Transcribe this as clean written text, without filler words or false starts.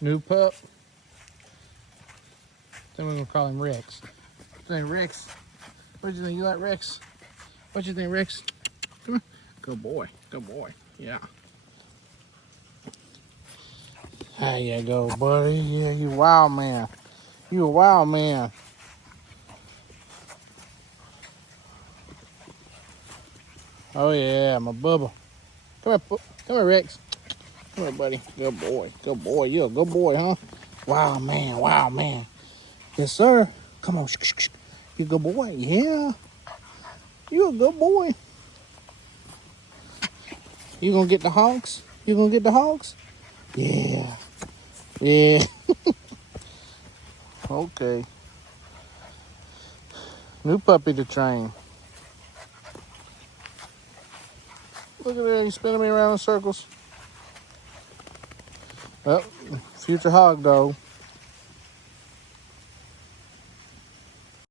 New pup. Then we're gonna call him Rex. What you think, Rex? What do you think? You like Rex? What you think, Rex? Come on. Good boy. Good boy. Yeah. There you go, buddy. Yeah, you wild man. You a wild man. Oh yeah, my bubba. Come here, Rex. Come here, buddy. Good boy. Good boy. You a good boy, huh? Wild man. Wild man. Yes, sir. Come on. You a good boy. Yeah. You a good boy. You gonna get the hogs? You gonna get the hogs? Yeah. Yeah. Okay. New puppy to train. Look at that. He's spinning me around in circles. Oh, future hog dog.